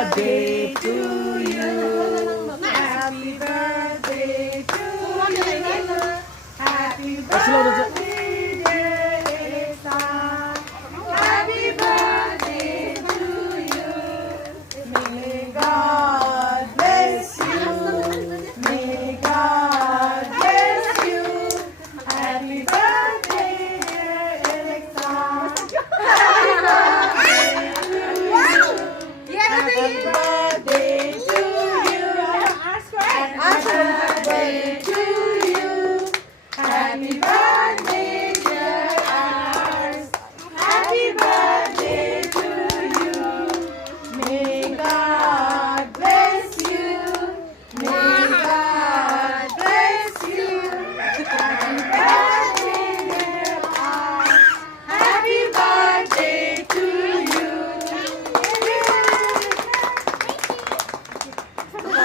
birthday to you. Happy birthday to you. Happy birthday, dear Alexa. Happy birthday to you. May God bless you. May God bless you. Happy birthday, dear Alexa. Happy birthday to you. Happy birthday to you. Happy birthday to you. Happy birthday, dear ours. Happy birthday to you. May God bless you. May God bless you. Happy birthday, dear ours. Happy birthday to you. Thank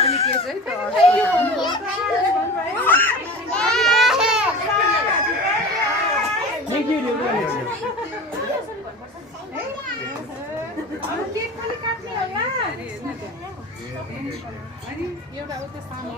you, dear. Cake खाली काट्ने होला एउटा उता सानो